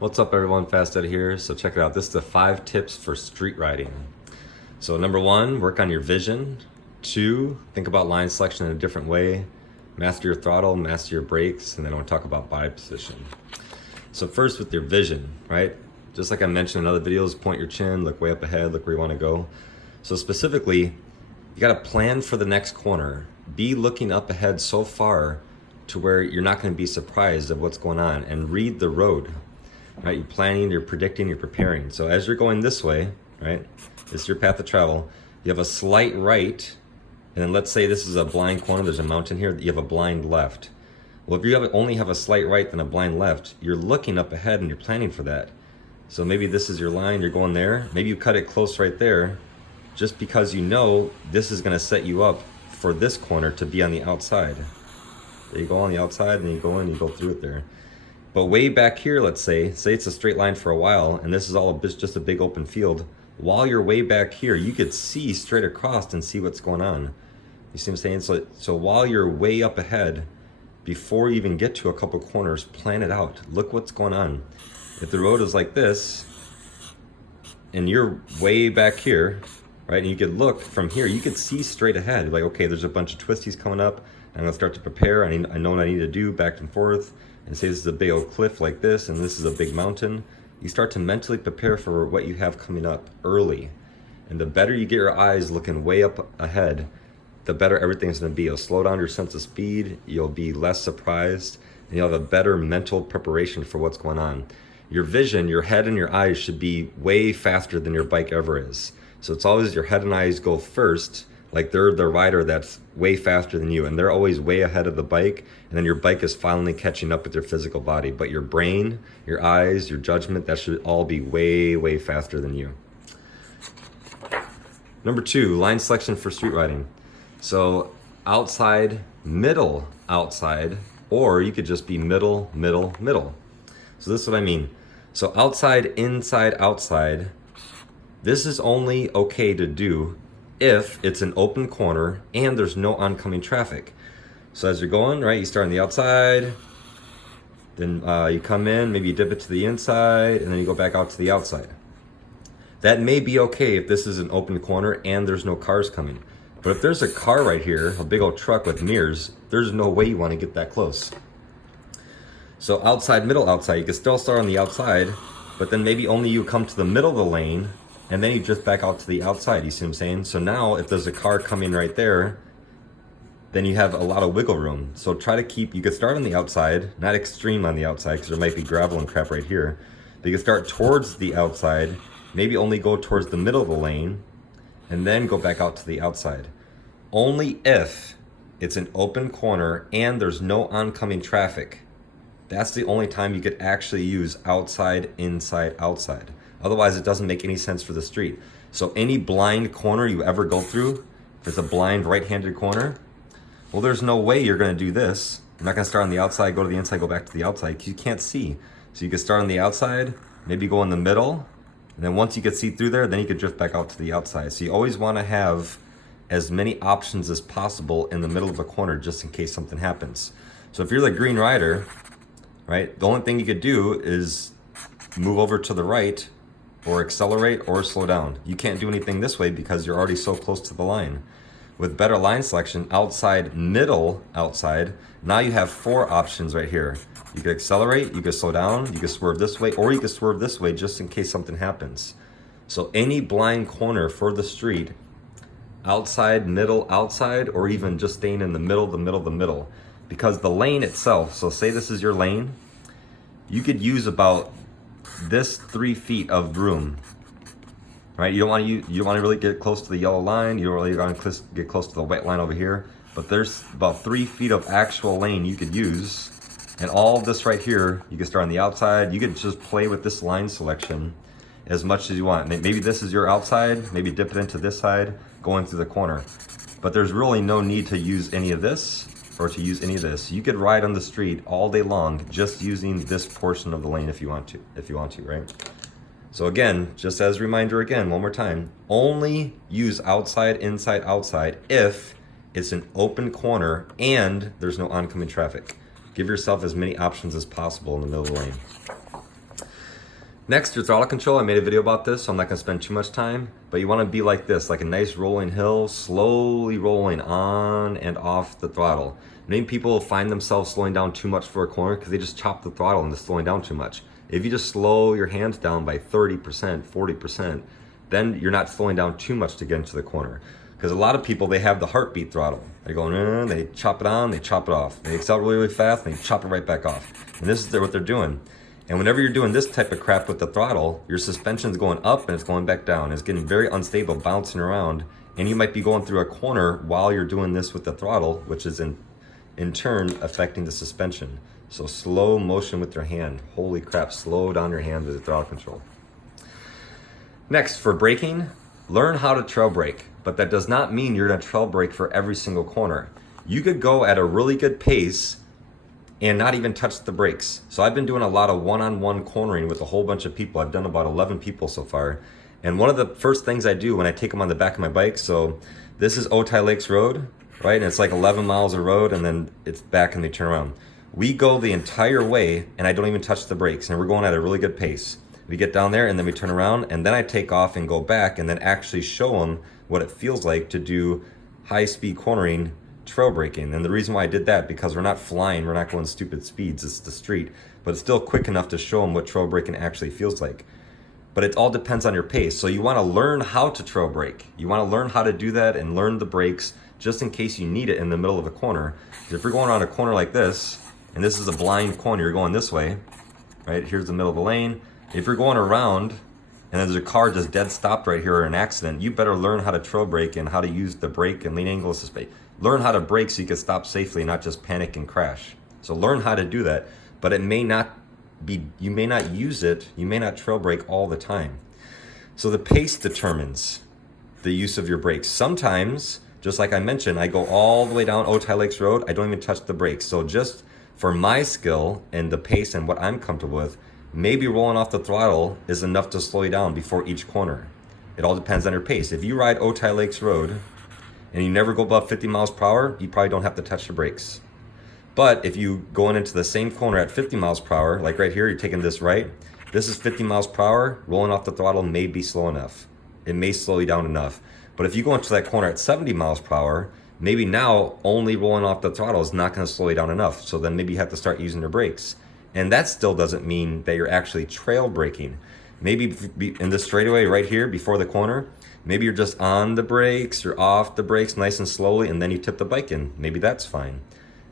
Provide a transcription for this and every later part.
What's up everyone, Fast Ed here. So check it out, this is the 5 tips for street riding. So number 1, work on your vision. 2, think about line selection in a different way. Master your throttle, master your brakes, and then I want to talk about body position. So first with your vision, right? Just like I mentioned in other videos, point your chin, look way up ahead, look where you want to go. So specifically, you got to plan for the next corner. Be looking up ahead so far to where you're not going to be surprised of what's going on, and read the road. Right, you're planning, you're predicting, you're preparing. So as you're going this way, right, this is your path of travel, you have a slight right, and then let's say this is a blind corner, there's a mountain here, you have a blind left. Well, if you only have a slight right then a blind left, you're looking up ahead and you're planning for that. So maybe this is your line, you're going there, maybe you cut it close right there, just because you know this is gonna set you up for this corner to be on the outside. There you go on the outside and you go in, you go through it there. But way back here, let's say it's a straight line for a while, and this is all just a big open field. While you're way back here, you could see straight across and see what's going on. You see what I'm saying? So while you're way up ahead, before you even get to a couple corners, plan it out. Look what's going on. If the road is like this, and you're way back here, right, and you could look from here, you could see straight ahead. Like, okay, there's a bunch of twisties coming up. I'm gonna start to prepare. I know what I need to do back and forth. And say this is a big old cliff like this, and this is a big mountain. You start to mentally prepare for what you have coming up early. And the better you get your eyes looking way up ahead, the better everything's gonna be. You'll slow down your sense of speed, you'll be less surprised, and you'll have a better mental preparation for what's going on. Your vision, your head and your eyes should be way faster than your bike ever is. So it's always your head and eyes go first, like they're the rider that's way faster than you, and they're always way ahead of the bike, and then your bike is finally catching up with your physical body. But your brain, your eyes, your judgment, that should all be way, way faster than you. Number 2, line selection for street riding. So outside, middle, outside, or you could just be middle, middle, middle. So this is what I mean. So outside, inside, outside, this is only okay to do if it's an open corner and there's no oncoming traffic. So as you're going, right, you start on the outside, then you come in, maybe you dip it to the inside, and then you go back out to the outside. That may be okay if this is an open corner and there's no cars coming. But if there's a car right here, a big old truck with mirrors, there's no way you want to get that close. So outside, middle, outside, you can still start on the outside, but then maybe only you come to the middle of the lane, and then you just back out to the outside, you see what I'm saying? So now if there's a car coming right there, then you have a lot of wiggle room. So try to keep, you could start on the outside, not extreme on the outside because there might be gravel and crap right here. But you can start towards the outside, maybe only go towards the middle of the lane, and then go back out to the outside. Only if it's an open corner and there's no oncoming traffic. That's the only time you could actually use outside, inside, outside. Otherwise, it doesn't make any sense for the street. So any blind corner you ever go through, if it's a blind right-handed corner, well, there's no way you're gonna do this. You're not gonna start on the outside, go to the inside, go back to the outside, because you can't see. So you can start on the outside, maybe go in the middle, and then once you can see through there, then you could drift back out to the outside. So you always wanna have as many options as possible in the middle of a corner, just in case something happens. So if you're the green rider, right, the only thing you could do is move over to the right, or accelerate or slow down. You can't do anything this way because you're already so close to the line. With better line selection, outside, middle, outside, now you have 4 options right here. You could accelerate, you could slow down, you could swerve this way, or you could swerve this way just in case something happens. So any blind corner for the street, outside, middle, outside, or even just staying in the middle, the middle, the middle. Because the lane itself, so say this is your lane, you could use about this 3 feet of room, right? You don't want to really get close to the yellow line. You don't really want to get close to the white line over here. But there's about 3 feet of actual lane you could use, and all of this right here, you can start on the outside. You could just play with this line selection as much as you want. Maybe this is your outside. Maybe dip it into this side, going through the corner. But there's really no need to use any of this or to use any of this. You could ride on the street all day long just using this portion of the lane if you want to, right? So again, just as a reminder again, one more time, only use outside, inside, outside if it's an open corner and there's no oncoming traffic. Give yourself as many options as possible in the middle of the lane. Next, your throttle control. I made a video about this, so I'm not gonna spend too much time, but you wanna be like this, like a nice rolling hill, slowly rolling on and off the throttle. Many people find themselves slowing down too much for a corner because they just chop the throttle and they're slowing down too much. If you just slow your hands down by 30%, 40%, then you're not slowing down too much to get into the corner. Because a lot of people, they have the heartbeat throttle. They're going, they chop it on, they chop it off. They accelerate really, really fast, and they chop it right back off. And this is what they're doing. And whenever you're doing this type of crap with the throttle, your suspension's going up and it's going back down. It's getting very unstable, bouncing around. And you might be going through a corner while you're doing this with the throttle, which is in turn affecting the suspension. So slow motion with your hand. Holy crap, slow down your hand with the throttle control. Next, for braking, learn how to trail brake. But that does not mean you're gonna trail brake for every single corner. You could go at a really good pace and not even touch the brakes. So I've been doing a lot of one-on-one cornering with a whole bunch of people. I've done about 11 people so far. And one of the first things I do when I take them on the back of my bike, so this is Otay Lakes Road, right? And it's like 11 miles of road and then it's back and they turn around. We go the entire way and I don't even touch the brakes and we're going at a really good pace. We get down there and then we turn around and then I take off and go back and then actually show them what it feels like to do high-speed cornering trail braking. And the reason why I did that, because we're not flying, we're not going stupid speeds, it's the street, but it's still quick enough to show them what trail braking actually feels like. But it all depends on your pace. So you want to learn how to trail brake. You want to learn how to do that and learn the brakes just in case you need it in the middle of a corner. If you're going around a corner like this, and this is a blind corner, you're going this way, right? Here's the middle of the lane. If you're going around and there's a car just dead stopped right here or an accident, you better learn how to trail brake and how to use the brake and lean angle assist. Learn how to brake so you can stop safely, not just panic and crash. So learn how to do that, but it may not be, you may not use it, you may not trail brake all the time. So the pace determines the use of your brakes. Sometimes, just like I mentioned, I go all the way down Otay Lakes Road, I don't even touch the brakes. So just for my skill and the pace and what I'm comfortable with, maybe rolling off the throttle is enough to slow you down before each corner. It all depends on your pace. If you ride Otay Lakes Road and you never go above 50 miles per hour, you probably don't have to touch the brakes. But if you going into the same corner at 50 miles per hour, like right here, you're taking this right, this is 50 miles per hour, rolling off the throttle may be slow enough. It may slow you down enough. But if you go into that corner at 70 miles per hour, maybe now only rolling off the throttle is not gonna slow you down enough. So then maybe you have to start using the brakes. And that still doesn't mean that you're actually trail braking. Maybe in the straightaway right here before the corner, maybe you're just on the brakes, you're off the brakes nice and slowly, and then you tip the bike in. Maybe that's fine.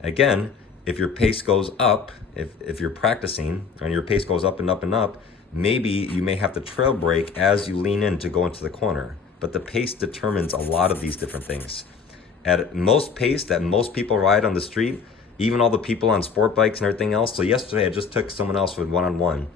Again, if your pace goes up, if you're practicing and your pace goes up and up and up, maybe you may have to trail brake as you lean in to go into the corner. But the pace determines a lot of these different things. At most pace that most people ride on the street, even all the people on sport bikes and everything else. So yesterday I just took someone else with one-on-one.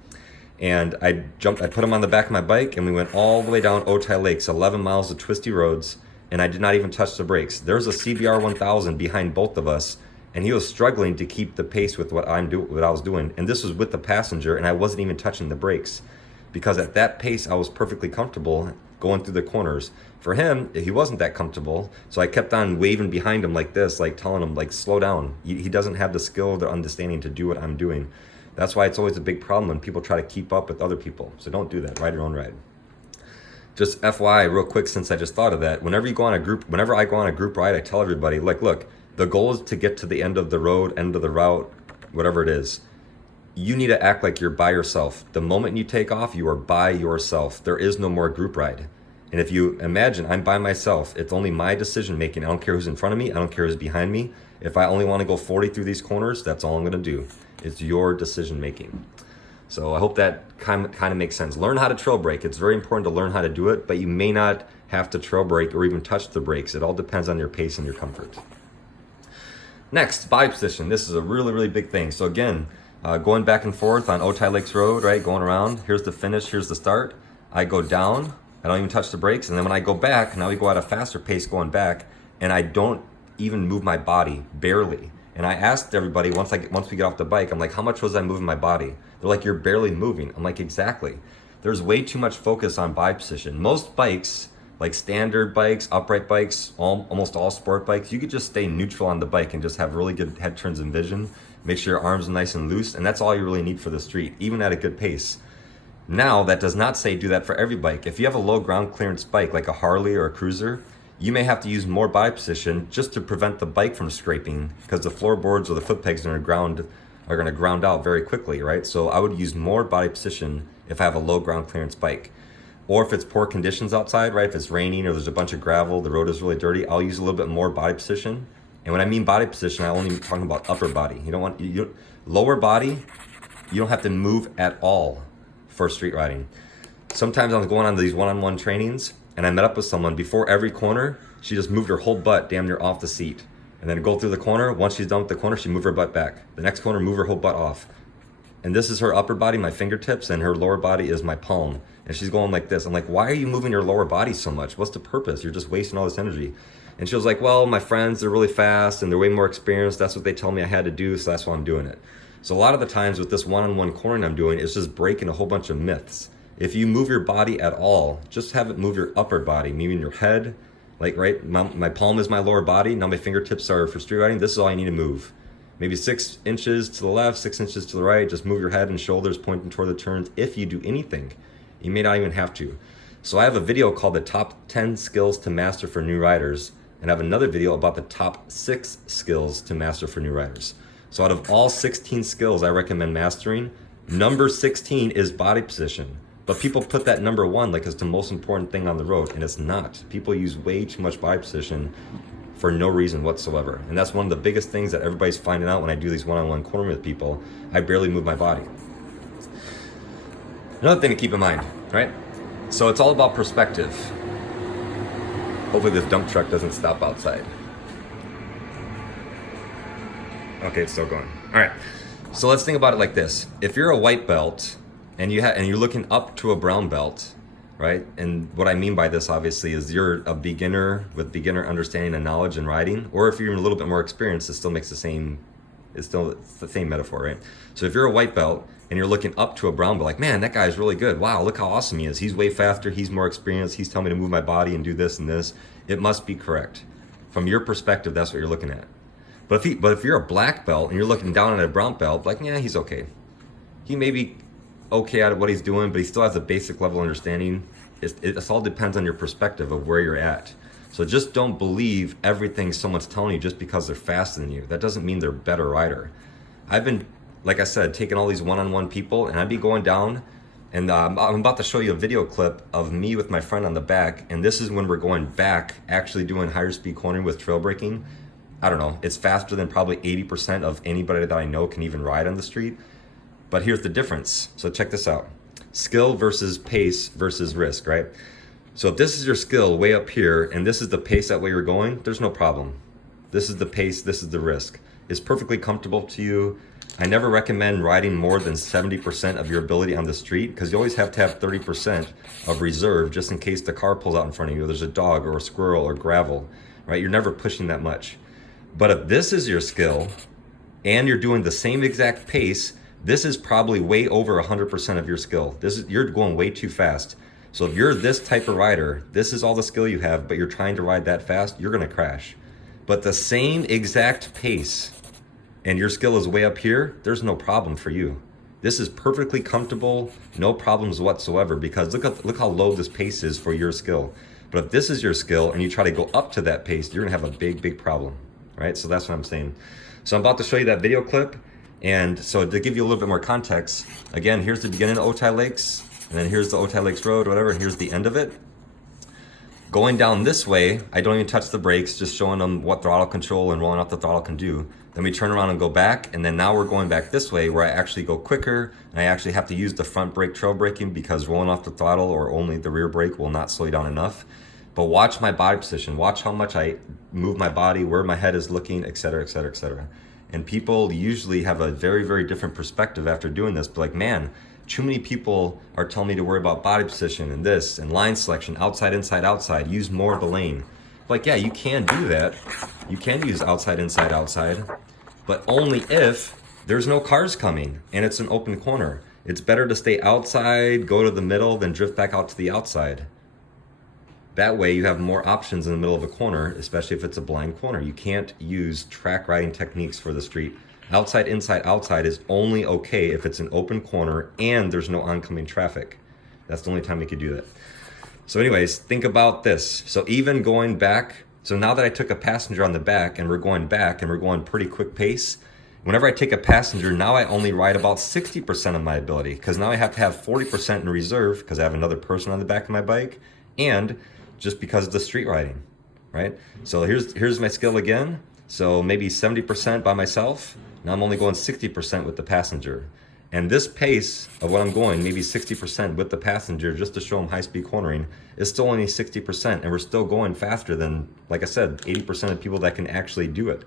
And I put him on the back of my bike and we went all the way down Otay Lakes, 11 miles of twisty roads, and I did not even touch the brakes. There's a CBR 1000 behind both of us, and he was struggling to keep the pace with what I was doing. And this was with the passenger, and I wasn't even touching the brakes. Because at that pace, I was perfectly comfortable going through the corners. For him, he wasn't that comfortable, so I kept on waving behind him like this, like telling him, like, slow down. He doesn't have the skill or the understanding to do what I'm doing. That's why it's always a big problem when people try to keep up with other people. So don't do that. Ride your own ride. Just FYI, real quick, since I just thought of that, whenever I go on a group ride, I tell everybody, like, look, the goal is to get to the end of the road, end of the route, whatever it is. You need to act like you're by yourself. The moment you take off, you are by yourself. There is no more group ride. And if you imagine I'm by myself, it's only my decision making. I don't care who's in front of me. I don't care who's behind me. If I only want to go 40 through these corners, that's all I'm going to do. It's your decision making. So I hope that kind of makes sense. Learn how to trail brake. It's very important to learn how to do it, but you may not have to trail brake or even touch the brakes. It all depends on your pace and your comfort. Next, body position. This is a really, really big thing. So again, going back and forth on Otay Lakes Road, right? Going around, here's the finish, here's the start. I go down, I don't even touch the brakes. And then when I go back, now we go at a faster pace going back, and I don't even move my body, barely. And I asked everybody once we get off the bike, I'm like, how much was I moving my body? They're like, you're barely moving. I'm like, exactly. There's way too much focus on body position. Most bikes, like standard bikes, upright bikes, almost all sport bikes, you could just stay neutral on the bike and just have really good head turns and vision. Make sure your arms are nice and loose, and that's all you really need for the street, even at a good pace. Now, that does not say do that for every bike. If you have a low ground clearance bike like a Harley or a Cruiser, you may have to use more body position just to prevent the bike from scraping, because the floorboards or the foot pegs are going to ground out very quickly, right? So I would use more body position if I have a low ground clearance bike. Or if it's poor conditions outside, right? If it's raining or there's a bunch of gravel, the road is really dirty, I'll use a little bit more body position. And when I mean body position, I only talking about upper body. You don't want lower body. You don't have to move at all for street riding. Sometimes I was going on these one-on-one trainings, and I met up with someone before every corner. She just moved her whole butt damn near off the seat, and then go through the corner. Once she's done with the corner, she move her butt back. The next corner, move her whole butt off. And this is her upper body, my fingertips, and her lower body is my palm. And she's going like this. I'm like, why are you moving your lower body so much? What's the purpose? You're just wasting all this energy. And she was like, well, my friends, they're really fast and they're way more experienced. That's what they tell me I had to do, so that's why I'm doing it. So a lot of the times with this one-on-one cornering I'm doing, it's just breaking a whole bunch of myths. If you move your body at all, just have it move your upper body, meaning your head. Like, right, my palm is my lower body. Now my fingertips are for street riding. This is all I need to move. Maybe 6 inches to the left, 6 inches to the right. Just move your head and shoulders pointing toward the turns if you do anything. You may not even have to. So I have a video called the top 10 skills to master for new riders. And I have another video about the top 6 skills to master for new riders. So out of all 16 skills I recommend mastering, number 16 is body position. But people put that number 1 like it's the most important thing on the road, and it's not. People use way too much body position for no reason whatsoever. And that's one of the biggest things that everybody's finding out when I do these one-on-one cornering with people. I barely move my body. Another thing to keep in mind, right? So it's all about perspective. Hopefully this dump truck doesn't stop outside. Okay, it's still going. All right, so let's think about it like this. If you're a white belt and you're looking up to a brown belt, right? And what I mean by this, obviously, is you're a beginner with beginner understanding and knowledge in riding, or if you're a little bit more experienced, it still makes the same, it's the same metaphor, right? So if you're a white belt and you're looking up to a brown belt, like, man, that guy's really good. Wow, look how awesome he is. He's way faster, he's more experienced, he's telling me to move my body and do this and this. It must be correct. From your perspective, that's what you're looking at. But if you're a black belt and you're looking down at a brown belt, like, yeah, he's okay. He may be okay at what he's doing, but he still has a basic level understanding. It all depends on your perspective of where you're at. So just don't believe everything someone's telling you just because they're faster than you. That doesn't mean they're a better rider. I've been, like I said, taking all these one-on-one people, and I'd be going down, and I'm about to show you a video clip of me with my friend on the back, and this is when we're going back, actually doing higher speed cornering with trail braking. I don't know, it's faster than probably 80% of anybody that I know can even ride on the street. But here's the difference. So check this out. Skill versus pace versus risk, right? So if this is your skill way up here, and this is the pace that way you're going, there's no problem. This is the pace, this is the risk. It's perfectly comfortable to you. I never recommend riding more than 70% of your ability on the street, because you always have to have 30% of reserve just in case the car pulls out in front of you, or there's a dog or a squirrel or gravel, right? You're never pushing that much. But if this is your skill and you're doing the same exact pace, this is probably way over 100% of your skill. You're going way too fast. So if you're this type of rider, this is all the skill you have, but you're trying to ride that fast, you're gonna crash. But the same exact pace and your skill is way up here, there's no problem for you. This is perfectly comfortable, no problems whatsoever, because look how low this pace is for your skill. But if this is your skill and you try to go up to that pace, you're gonna have a big, big problem, right? So that's what I'm saying. So I'm about to show you that video clip. And so to give you a little bit more context, again, here's the beginning of Otay Lakes, and then here's the Otay Lakes Road, whatever, and here's the end of it. Going down this way, I don't even touch the brakes, just showing them what throttle control and rolling off the throttle can do. Then we turn around and go back, and then now we're going back this way where I actually go quicker, and I actually have to use the front brake trail braking because rolling off the throttle or only the rear brake will not slow you down enough. But watch my body position, watch how much I move my body, where my head is looking, et cetera, et cetera, et cetera. And people usually have a very, very different perspective after doing this. But like, man, too many people are telling me to worry about body position and this and line selection, outside, inside, outside, use more of the lane. Like, yeah, you can do that. You can use outside, inside, outside, but only if there's no cars coming and it's an open corner. It's better to stay outside, go to the middle, than drift back out to the outside. That way you have more options in the middle of a corner, especially if it's a blind corner. You can't use track riding techniques for the street. Outside, inside, outside is only okay if it's an open corner and there's no oncoming traffic. That's the only time you could do that. So anyways, think about this. So even going back, so now that I took a passenger on the back and we're going back and we're going pretty quick pace, whenever I take a passenger, now I only ride about 60% of my ability, because now I have to have 40% in reserve because I have another person on the back of my bike, and just because of the street riding, right? So here's my skill again. So maybe 70% by myself. Now I'm only going 60% with the passenger. And this pace of what I'm going, maybe 60% with the passenger, just to show them high-speed cornering, is still only 60%, and we're still going faster than, like I said, 80% of people that can actually do it.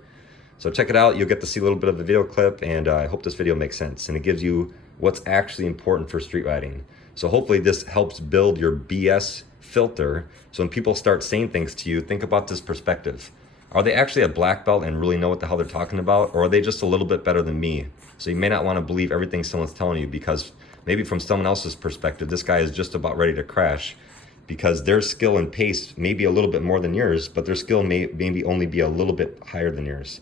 So check it out. You'll get to see a little bit of the video clip, and I hope this video makes sense, and it gives you what's actually important for street riding. So hopefully this helps build your BS filter, so when people start saying things to you, think about this perspective. Are they actually a black belt and really know what the hell they're talking about, or are they just a little bit better than me? So you may not want to believe everything someone's telling you, because maybe from someone else's perspective, this guy is just about ready to crash, because their skill and pace may be a little bit more than yours, but their skill may maybe only be a little bit higher than yours.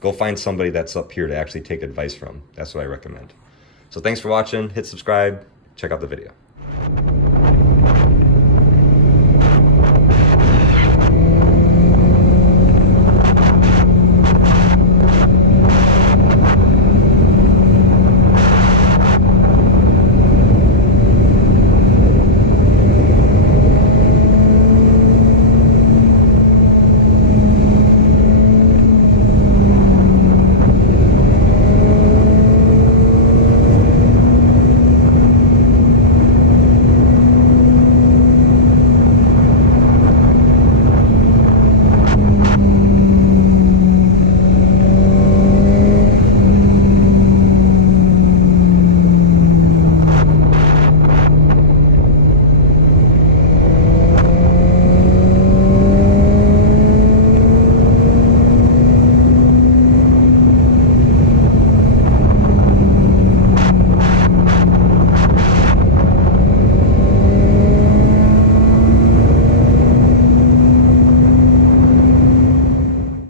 Go find somebody that's up here to actually take advice from. That's what I recommend. So thanks for watching. Hit subscribe. Check out the video.